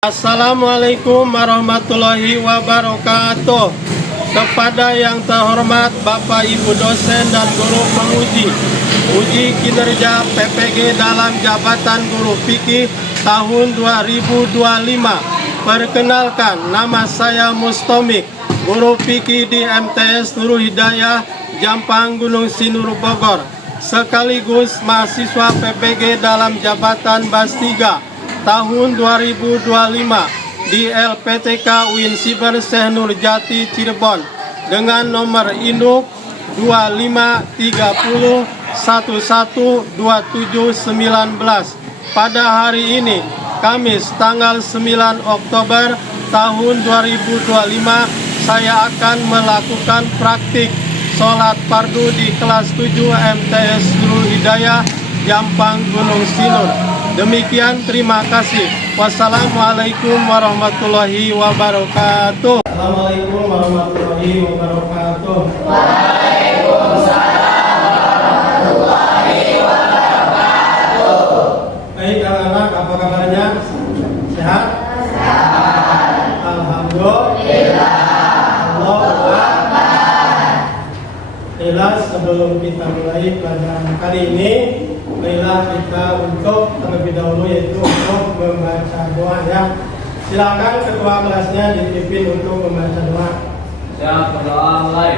Assalamualaikum warahmatullahi wabarakatuh. Kepada yang terhormat Bapak Ibu dosen dan guru penguji uji kinerja PPG dalam jabatan guru fikih tahun 2025. Perkenalkan, nama saya Mustomik, guru fikih di MTS Nurul Hidayah, Jampang, Gunung Sindur, Bogor, sekaligus mahasiswa PPG dalam jabatan BAS 3 tahun 2025 di LPTK UIN Siber Syekh Nurjati Cirebon dengan nomor induk 2530112719. Pada hari ini, Kamis tanggal 9 Oktober tahun 2025, saya akan melakukan praktik sholat fardu di kelas 7 MTS Nurul Hidayah, Jampang, Gunung Sindur. Demikian, terima kasih. Wassalamualaikum warahmatullahi wabarakatuh. Assalamualaikum warahmatullahi wabarakatuh. Waalaikumsalam warahmatullahi wabarakatuh. Baik anak-anak, apa kabarnya? Sehat? Sehat. Alhamdulillah. Sebelum kita mulai pelajaran kali ini, marilah kita untuk terlebih dahulu yaitu untuk membaca doa ya. Silakan ketua kelasnya dipimpin untuk membaca doa. Siap, berdoa mulai.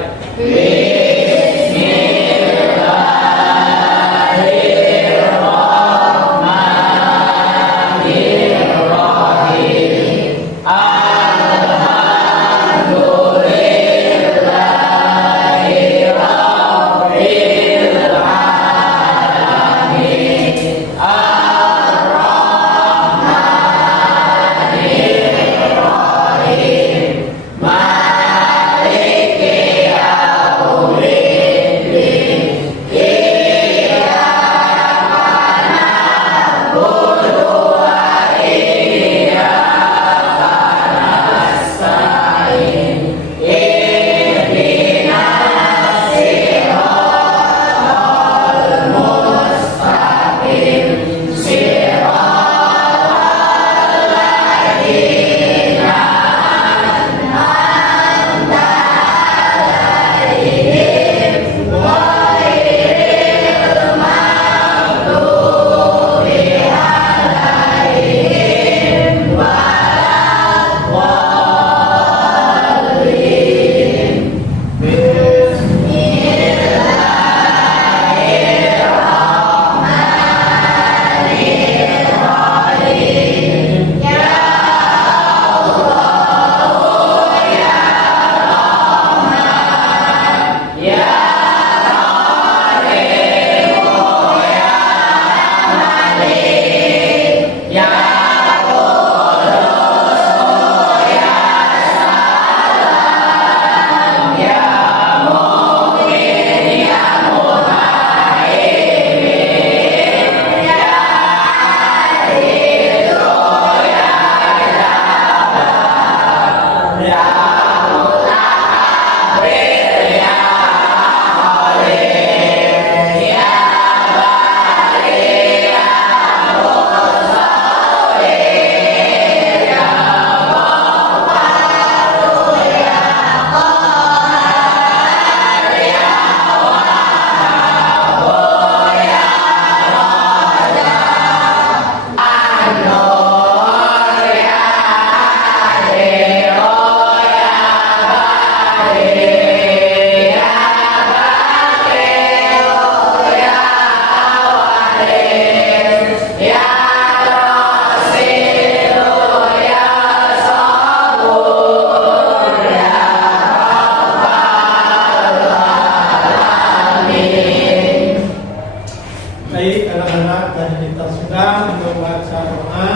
Baik anak-anak, tadi kita sudah membaca doa.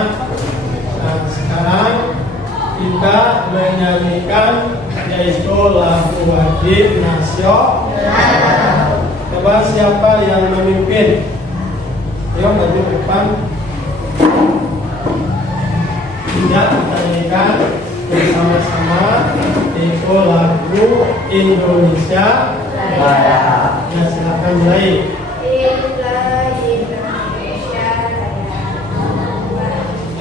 Nah, sekarang kita menyanyikan yaitu lagu wajib nasional. Coba siapa yang memimpin? Ayo maju ke depan. Tidak, kita nyanyikan bersama-sama yaitu lagu Indonesia Raya. Ya, silakan mulai.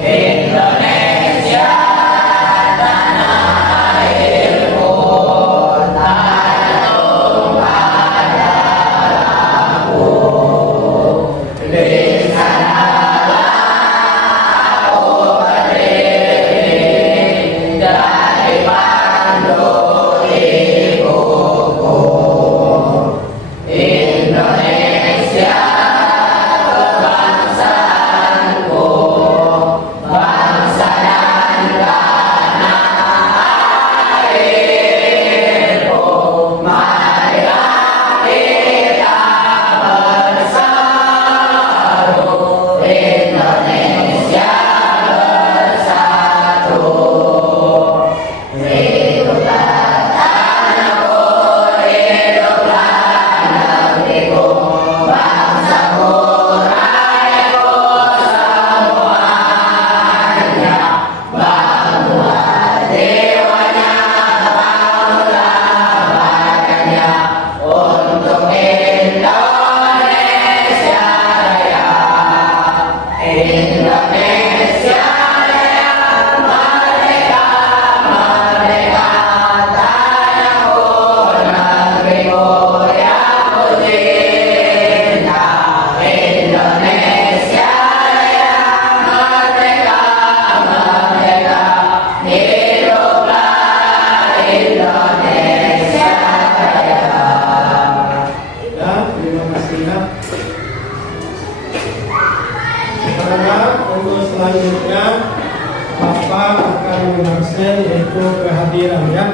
Indonesia paling absen yaitu kehadiran ya.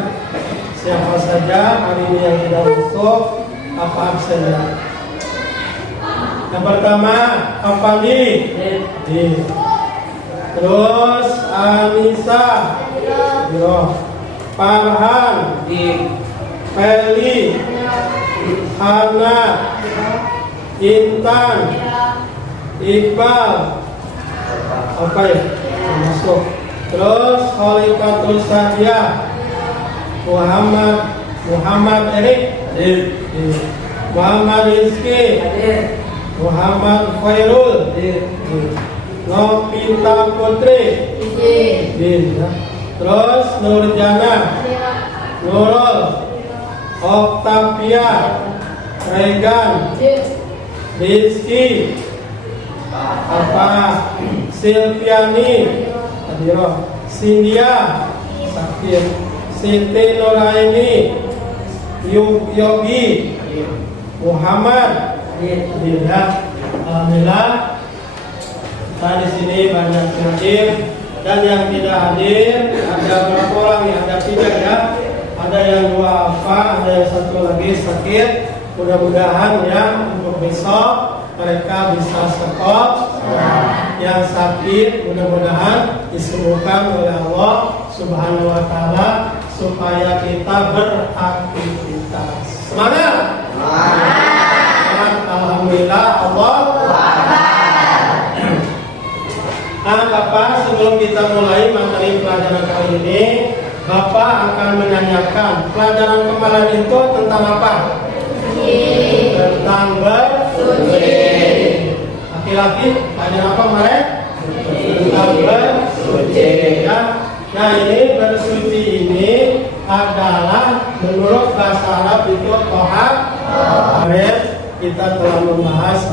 Siapa saja hari ini yang tidak masuk apa absennya? Yang pertama Afandi, terus Anissa, Farhan, Feli, Hana, Intan, Iqbal, apa ya? Masuk. Terus Khalifatul Sadiah, Muhammad Erik, Muhammad Rizki, Muhammad Khairul, Novita Putri, terus Nurjana, Nurul, Octavia, Regan, Rizky, Silviani, Cynthia, Sakir, Siti Nuraini, Yogi, Muhammad, Alhamdulillah. Kita di sini banyak hadir dan yang tidak hadir ada berapa orang yang ada 3 ya. Ada yang 2 ada yang 1 lagi sakit. Mudah-mudahan ya untuk besok mereka bisa sekolah. Yang sakit mudah-mudahan disembuhkan oleh Allah Subhanahu wa taala supaya kita beraktivitas. Semangat. Alhamdulillah Allah. Nah, Bapak, sebelum kita mulai materi pelajaran kali ini, Bapak akan menanyakan pelajaran kemarin itu tentang apa? Tentang bersuci. Laki-laki pelajaran apa kemarin? Tentang bersuci. Ya. Nah, ini bersuci ini adalah menurut bahasa Arab itu tohar. Kemarin kita telah membahas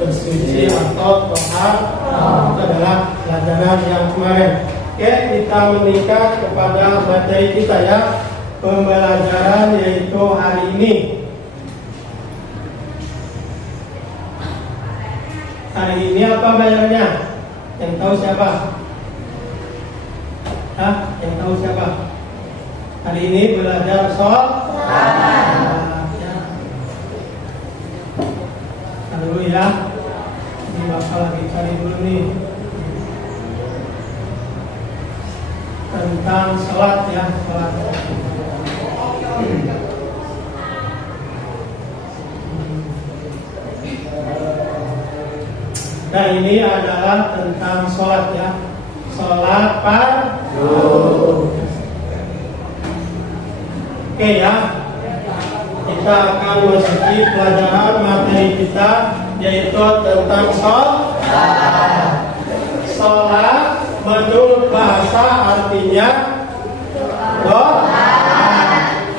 bersuci atau tohar. Itu adalah pelajaran yang kemarin. Oke, kita meningkat kepada materi kita ya. Pembelajaran yaitu hari ini. Hari ini apa belajarnya? Yang tahu siapa? Yang tahu siapa? Hari ini belajar sholat. Dulu ya. Ini Bapak lagi cari dulu nih tentang sholat ya, sholat. Nah, ini adalah tentang sholat ya, sholat fardu. Oke ya, kita akan memasuki pelajaran materi kita yaitu tentang sholat. Sholat menurut bahasa artinya doa,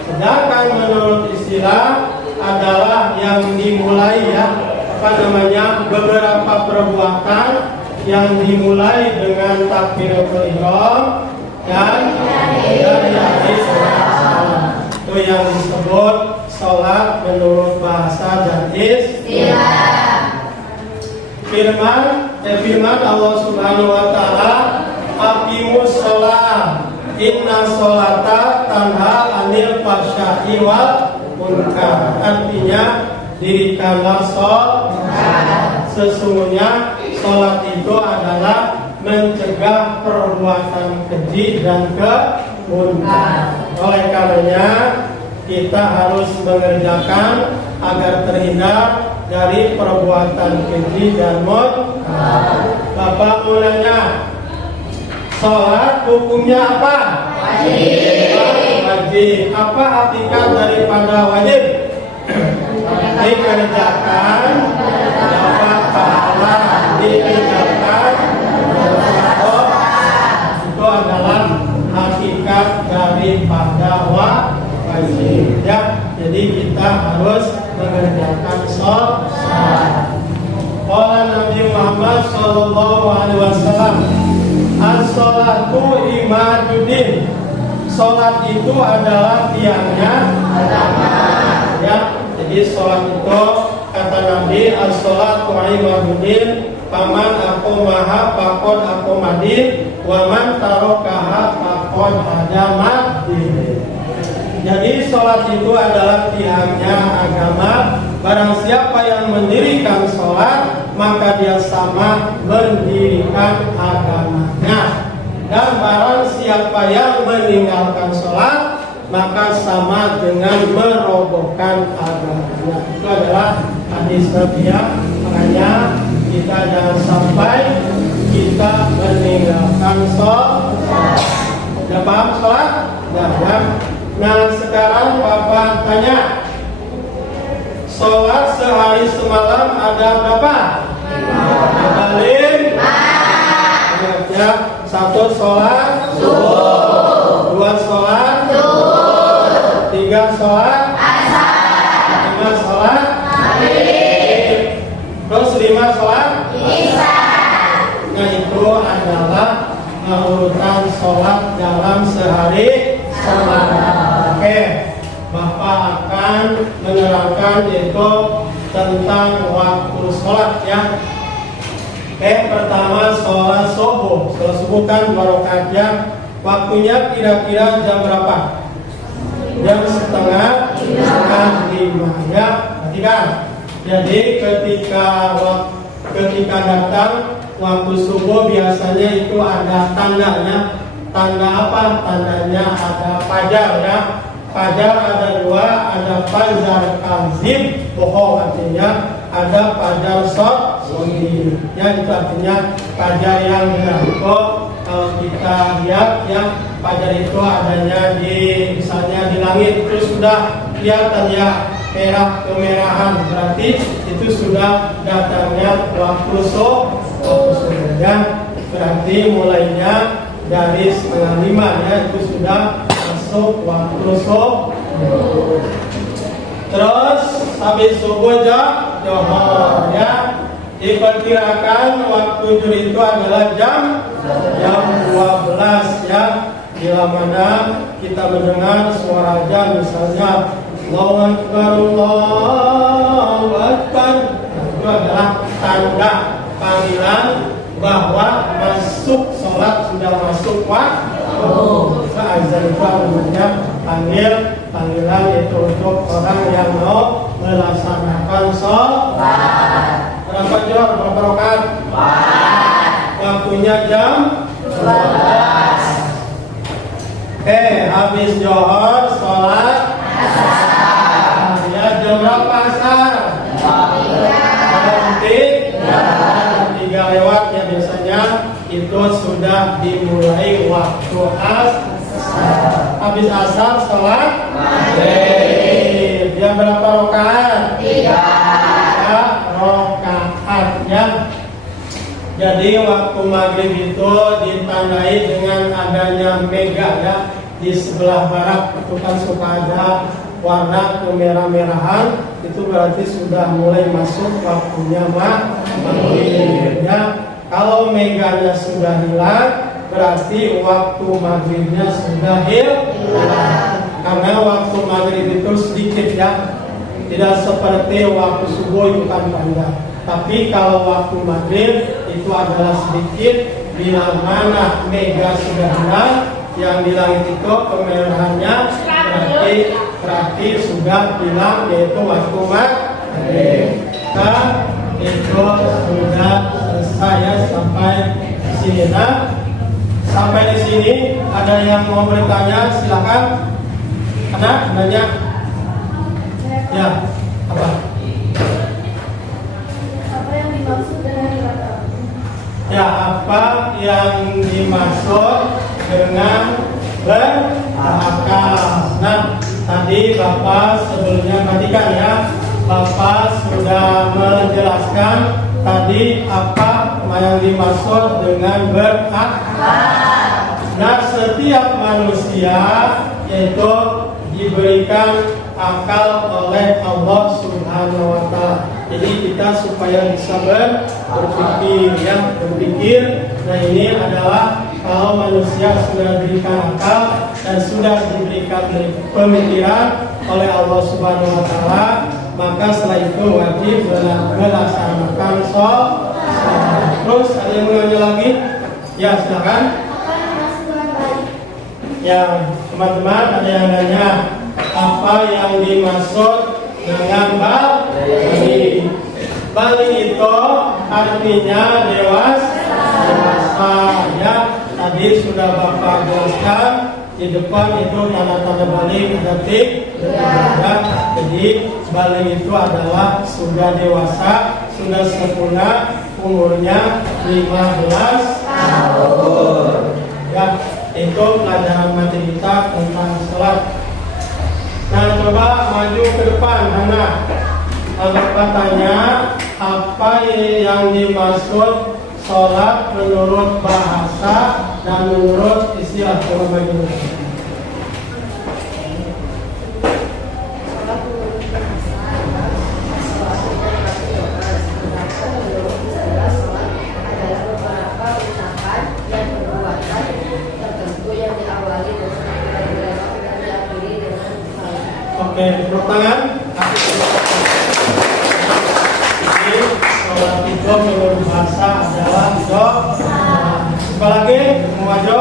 sedangkan menurut istilah adalah yang dimulai ya, beberapa perbuatan yang dimulai dengan takbiratul ihram dan dari hadis sholat. Itu yang disebut sholat menurut bahasa dan istilah. Firman Allah Subhanahu wa taala, aqimus sholat inna sholata tanha anil fahsya'i wal munkar. Artinya dirikanlah sholat. Sesungguhnya sholat itu adalah mencegah perbuatan keji dan kemunkar. Oleh karenanya kita harus mengerjakan agar terhindar dari perbuatan keji dan munkar. Bapak mau nanya, sholat hukumnya apa? Wajib. Apa hakikat daripada wajib? Dikerjakan dapat pahala, dikerjakan itu adalah hakikat daripada wajib ya. Jadi kita harus mengerjakan sholat. Qala Nabi Muhammad sallallahu alaihi wasallam, as-sholatu imaduddin. Sholat itu adalah tiangnya agama ya. Jadi sholat itu kata Nabi as-sholatu imaduddin paman aku maha pakon aku madin, waman tarokaha pakon hadamat diri. Jadi sholat itu adalah tiangnya agama. Barang siapa yang mendirikan sholat, maka dia sama mendirikan agamanya. Dan barang siapa yang meninggalkan sholat, maka sama dengan merobohkan agamanya. Itu adalah hadis Nabi ya. Makanya kita jangan sampai kita meninggalkan sholat. Sudah paham sholat? Sudah. Nah sekarang Bapak tanya, sholat sehari semalam ada berapa? 5. Ingat ya, 1 sholat subuh, 2 sholat zuhur, 3 sholat asar, 5 sholat maghrib, terus 5 sholat isya. Nah itu adalah urutan sholat dalam sehari semalam. Oke, Bapak akan menerangkan itu tentang waktu sholat ya. Oke, pertama sholat subuh. Sholat subuh kan 2 rakaat ya. Waktunya kira-kira jam berapa? Jam setengah 5 ya. Perhatikan. Jadi ketika datang waktu subuh biasanya itu ada tandanya. Tanda apa? Tandanya ada fajar ya. Fajar ada 2, ada fajar kazib, bohong artinya, ada fajar shodiq. Ya itu artinya fajar yang benar. Kalau kita lihat ya, fajar itu adanya di misalnya di langit itu sudah kelihatan ya merah kemerahan, berarti itu sudah datangnya waktu subuh ya. Berarti mulainya dari setengah 5 ya, itu sudah masuk waktu subuh. Terus habis subuh johor ya. Diperkirakan waktu zuhur itu adalah jam 12 ya. Bila mana kita mendengar suara azan misalnya Allahu Akbar, Allahu Akbar, itu adalah tanda panggilan bahwa masuk sholat sudah masuk waktu. Azan itu namanya panggilan itu untuk orang yang mau melaksanakan sholat. Berapa jam? Berapa rakaat? 4. Waktunya jam 12. Oke, habis johor sholat asar. Ya, jam berapa asar? Jam 3 lewat ya biasanya itu sudah dimulai waktu asar. Habis asar sholat maghrib. Dia berapa rakaat? 3 rakaat ya. Jadi waktu maghrib itu ditandai dengan adanya mega ya. Di sebelah barat itu kan suka ada warna kemerah-merahan, itu berarti sudah mulai masuk waktunya maghrib ya. Kalau meganya sudah hilang, berarti waktu maghribnya sudah hilang. Karena waktu maghrib itu sedikit ya, tidak seperti waktu subuh itu kan panjang. Tapi kalau waktu maghrib itu adalah sedikit. Bila mana mega sudah hilang, yang di langit itu kemerahannya berarti sudah hilang, yaitu waktu maghrib. Itu sudah selesai ya sampai di sini. Nah, sampai di sini ada yang mau bertanya, silakan. Ada nanya? Ya, apa? Apa yang dimaksud dengan kata? Ya, apa yang dimaksud dengan berakal? Nah, tadi Bapak sebelumnya perhatikan ya, Bapak sudah menjelaskan tadi apa yang dimaksud dengan berakal. Nah, setiap manusia yaitu diberikan akal oleh Allah Subhanahu wa Ta'ala. Jadi kita supaya bisa berpikir ya, berpikir. Nah, ini adalah kalau manusia sudah diberikan akal dan sudah diberikan pemikiran oleh Allah Subhanahu wa Ta'ala, maka setelah itu wajib melaksanakan sholat. Terus ada yang menanya lagi? Ya silakan. Apa yang dimaksud dengan baik? Ya teman-teman ada yang nanya apa yang dimaksud dengan baligh? Baligh itu artinya dewasa. Ya tadi sudah Bapak jelaskan. Di depan itu tanda-tanda baligh ada tik. Ya, jadi baligh itu adalah sudah dewasa, sudah sempurna, umurnya 15 tahun. Ya, itu pelajaran materi kita tentang sholat. Nah, coba maju ke depan, anak. Bapak tanya apa yang dimaksud sholat menurut bahasa dan menurut istilah. Coba maju. Oke, tepuk tangan. Jadi, sholat itu menurut bahasa adalah doa. Apa lagi? Mau maju?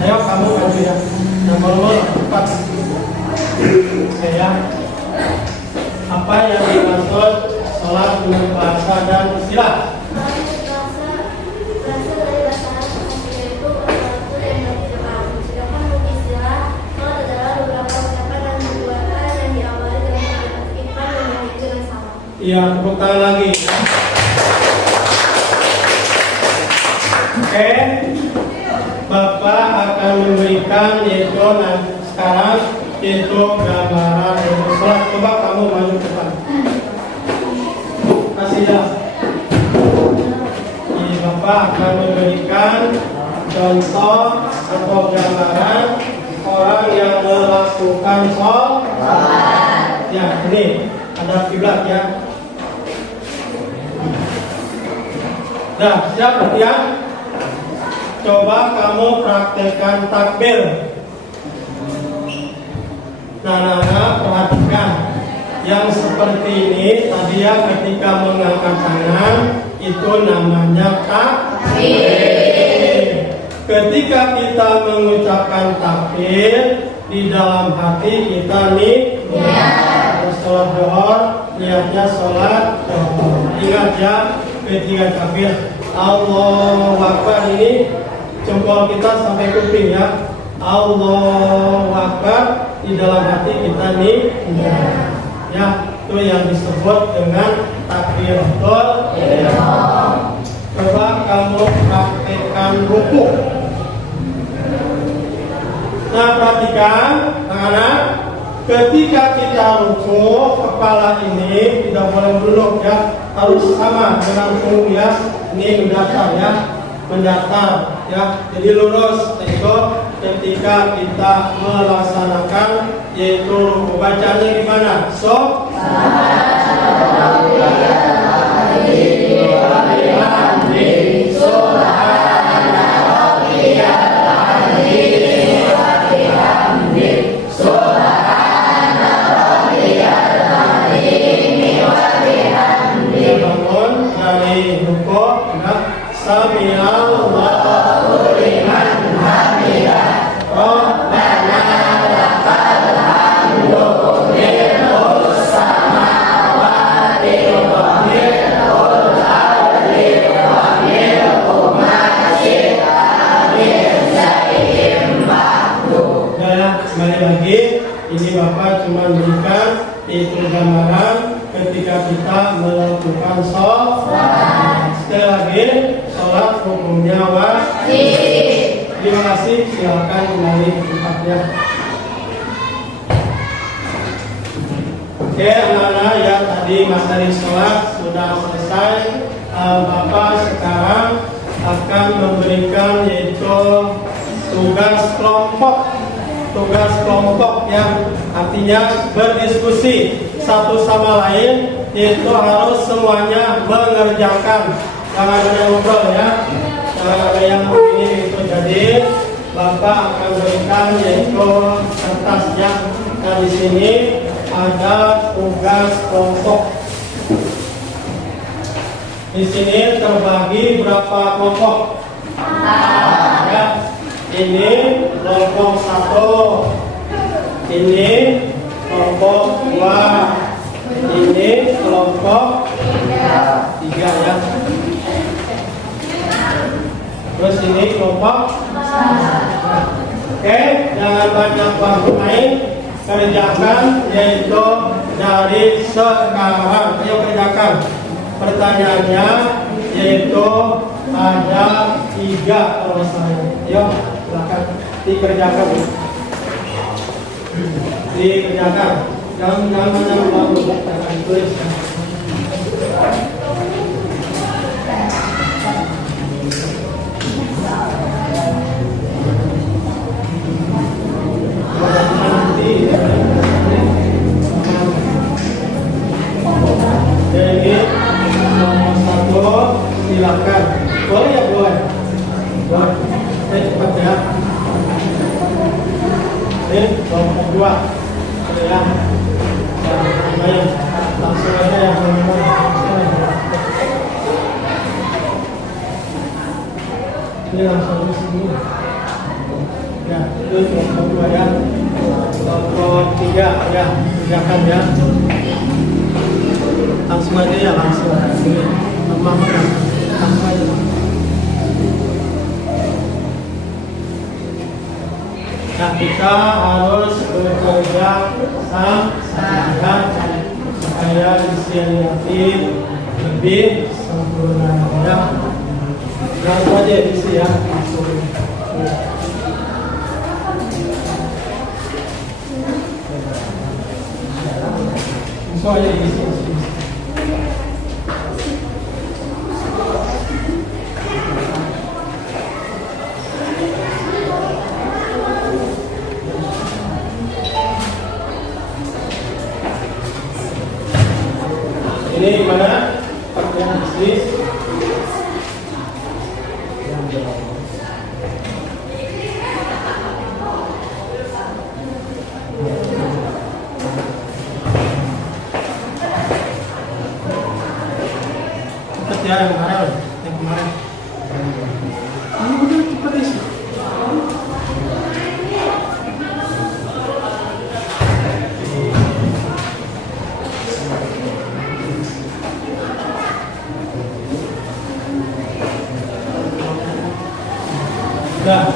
Ayo kamu maju ya. Nomor cepat. Oke ya. Apa yang dimaksud sholat menurut bahasa dan istilah? Iya, tepuk tangan lagi. Oke, Bapak akan memberikan yaitu sekarang yaitu gambaran yaitu sholat. Coba kamu maju ke depan. Kasih jelas. Jadi Bapak akan memberikan contoh atau gambaran orang yang melakukan sholat. Ya, ini ada kiblat ya. Nah, siap ya? Coba kamu praktekkan takbir. Nah, perhatikan yang seperti ini tadi ya, ketika mengangkat tangan itu namanya takbir. Ketika kita mengucapkan takbir di dalam hati kita nih sholat zuhur, niatnya sholat zuhur. Ingat ya, ketika takbir Allahu Akbar ini jempol kita sampai kuping ya. Allahu Akbar di dalam hati kita nih ya, itu yang disebut dengan takbiratul ihram. Coba kamu praktekkan ruku. Nah, perhatikan anak-anak, ketika kita ruku, kepala ini tidak boleh belok ya, harus sama dengan punggung ya. Ini mendatar ya, mendatar ya. Jadi lurus. Itu ketika kita melaksanakan yaitu ruku. Bacanya gimana? So. Sami'allahu liman hamidah. Rabbana lakal hamdu mil'ul samawati wa mil'ul ardi wa mil'u ma syi'ta min syai'in ba'du. Nah, kembali lagi, ini Bapak cuma berikan itu gambaran ketika kita melakukan sholat. Sekali lagi, sholat hukumnya wajib. Terima kasih, silakan kembali ke tempatnya. Oke, anak-anak ya, tadi materi sholat sudah selesai. Bapak sekarang akan memberikan yaitu tugas kelompok yang artinya berdiskusi satu sama lain, yaitu harus semuanya mengerjakan. Jangan ada yang ngobrol ya, jangan ada yang begini gitu. Jadi Bapak akan berikan yaitu kertasnya. Nah, di sini ada tugas kelompok. Di sini terbagi berapa kelompok? Ya. Ini kelompok 1. Ini kelompok 2. Ini kelompok 3 ya. Terus ini kelompok. Oke, jangan banyak waktu main. Kerjakan yaitu dari sekarang. Ayo kerjakan. Pertanyaannya yaitu ada 3 kalau saya. Ayo silakan dikerjakan. Dikerjakan. Jangan lupa jangan tulis. Jadi nomor 1 silakan. Boleh ya boleh. Boleh. Cepat ya. Ini nomor 2. Ya. Baik. Langsung aja ya teman-teman. Ini langsung di sini. Ya, itu nomor 2 ya. Nomor 3 ya, kerjakan ya. Langsung aja ya, langsung. Ini lemah ya. Langsung aja. Nah, kita harus bekerja sama supaya disiniatif lebih sempurna ya. Langsung aja isi ya. Langsung. Langsung aja isi. Ini gimana? Pakaian bisnis. Cepet ya yang kemarin. Ini udah cepet isi. Nah,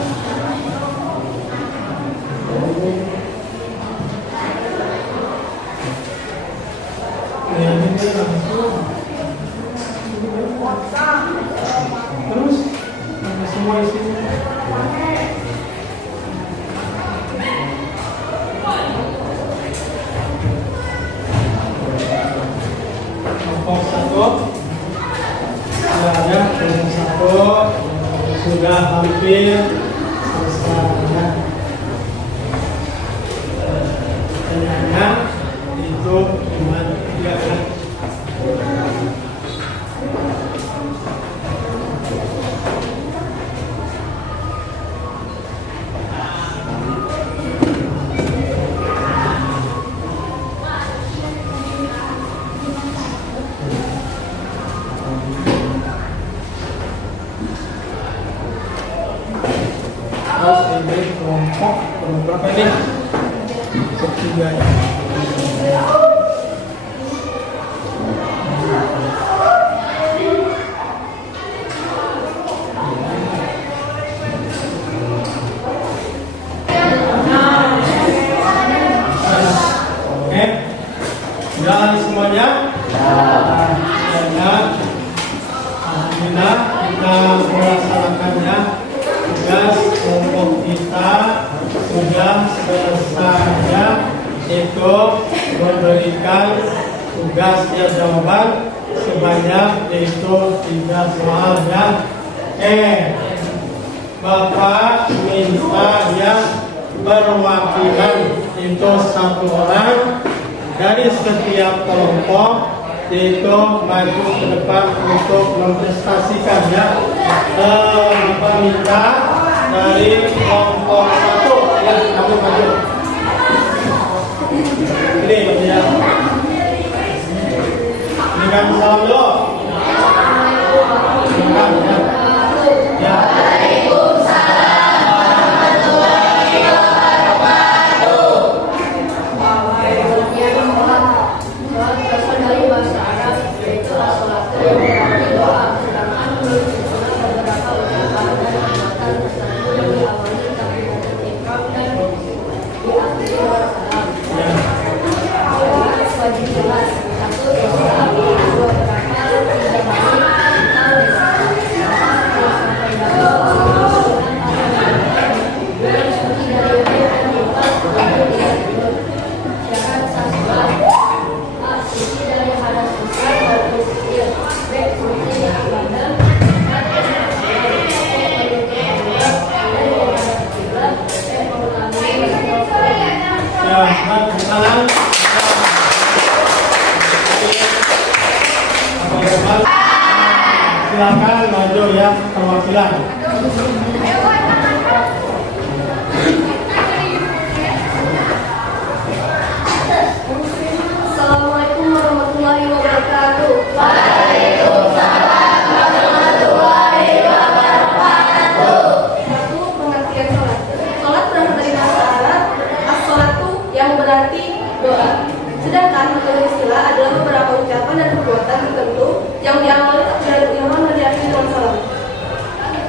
ini langsung. Terus semua isinya. Kelompok 1 sudah ada, kelompok 1 sudah hampir selesai ya. Ternyata itu cuma 3 kan. Terus ini kelompok berapa ini? Ketiga ya. Oke, sudah semuanya? Ya. Alhamdulillah kita melaksanakannya. Tugas kelompok kita sudah selesai, itu memberikan tugas dan jawaban sebanyak itu 3 soal ya. Bapak minta yang perwakilan itu 1 orang dari setiap kelompok itu maju ke depan untuk memprestasikan ya. Bapak minta dari kelompok 1 ya, kamu maju. Ini ya. Ini kan salam dulu. perwakilan. Assalamualaikum warahmatullahi wabarakatuh. Satu, pengertian sholat. Sholat berasal dari bahasa Arab as-sholatu yang berarti doa. Sedangkan menurut istilah adalah beberapa ucapan dan perbuatan tertentu yang diawali dari ulama dan diakhiri dengan sholat.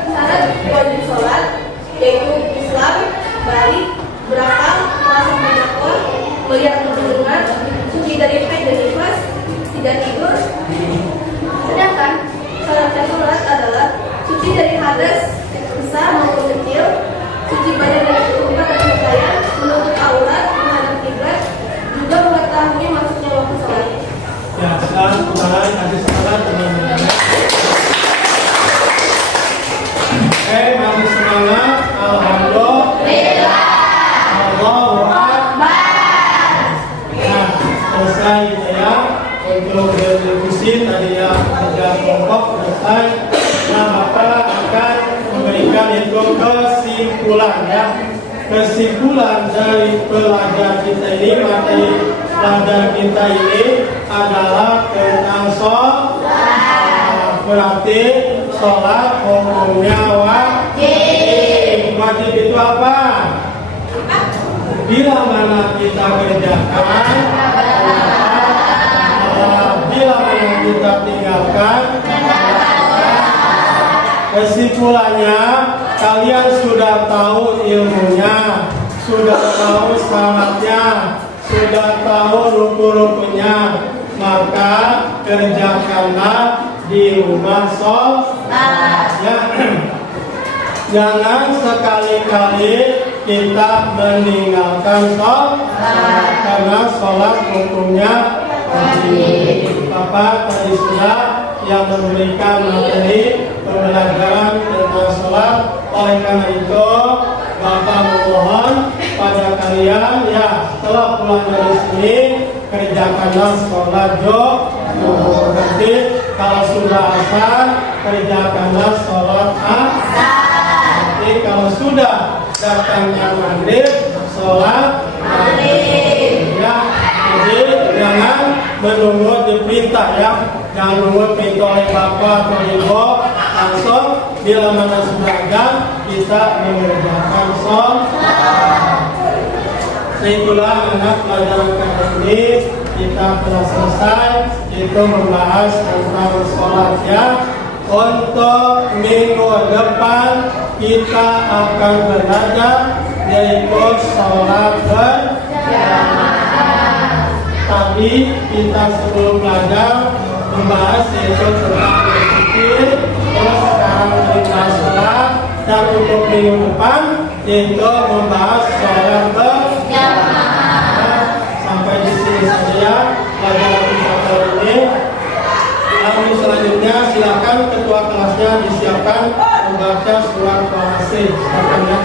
Syarat wajib sholat yaitu Islam, balik, berakal, merasa bertakwa, melihat atau mendengar, suci dari haid dan nifas, tidak tidur. Sedangkan syaratnya sholat adalah suci dari hadas besar maupun kecil, suci badan dari keturunan dan pakaian, menutup aurat, menghadap kiblat, juga mengetahui masuknya waktu sholat. Ya, sekarang mulai hadis salat teman-teman. Masih semangat. Alhamdulillah. Allahu Akbar. Nah, selesai ya untuk diskusi tadi ya, kerja kelompok selesai. Nah, Bapak akan memberikan itu kesimpulan ya. Kesimpulan dari pelajaran kita ini, materi pelajaran kita ini adalah tentang sholat. Berarti sholat hukumnya wajib. Wajib itu apa? Bila mana kita kerjakan, bila mana kita tinggalkan. Kesimpulannya, kalian sudah tahu ilmunya, sudah tahu syaratnya, sudah tahu rukun-rukunnya, maka kerjakanlah di rumah sholat. Ya. Jangan sekali-kali kita meninggalkan sholat, karena sholat hukumnya wajib. Bapak tadi sudah yang memberikan materi pembelajaran tentang sholat. Oleh karena itu, Bapak memohon pada kalian ya, setelah pulang dari sini kerjakanlah sholat zuhur. Berarti kalau sudah asar kerjakanlah sholat asar. Berarti kalau sudah datangnya maghrib sholat maghrib. Ya, jadi jangan menunggu diperintah ya. Jangan menunggu perintah oleh bapak atau ibu, langsung bila mana sudah ada kita mengerjakan sholat. Itulah anak pelajaran kali ini kita telah selesai, itu membahas tentang sholat ya. Untuk minggu depan kita akan belajar yaitu sholat berjamaah. Tadi kita sebelum belajar membahas yaitu tentang berzikir, terus sekarang kita sholat, dan untuk minggu depan yaitu membahas sholat berjamaah. Sampai di sini saja pelajaran kita kali ini. Lalu selanjutnya silakan ketua kelasnya disiapkan membaca surat Al-Yasin. Silakan ya.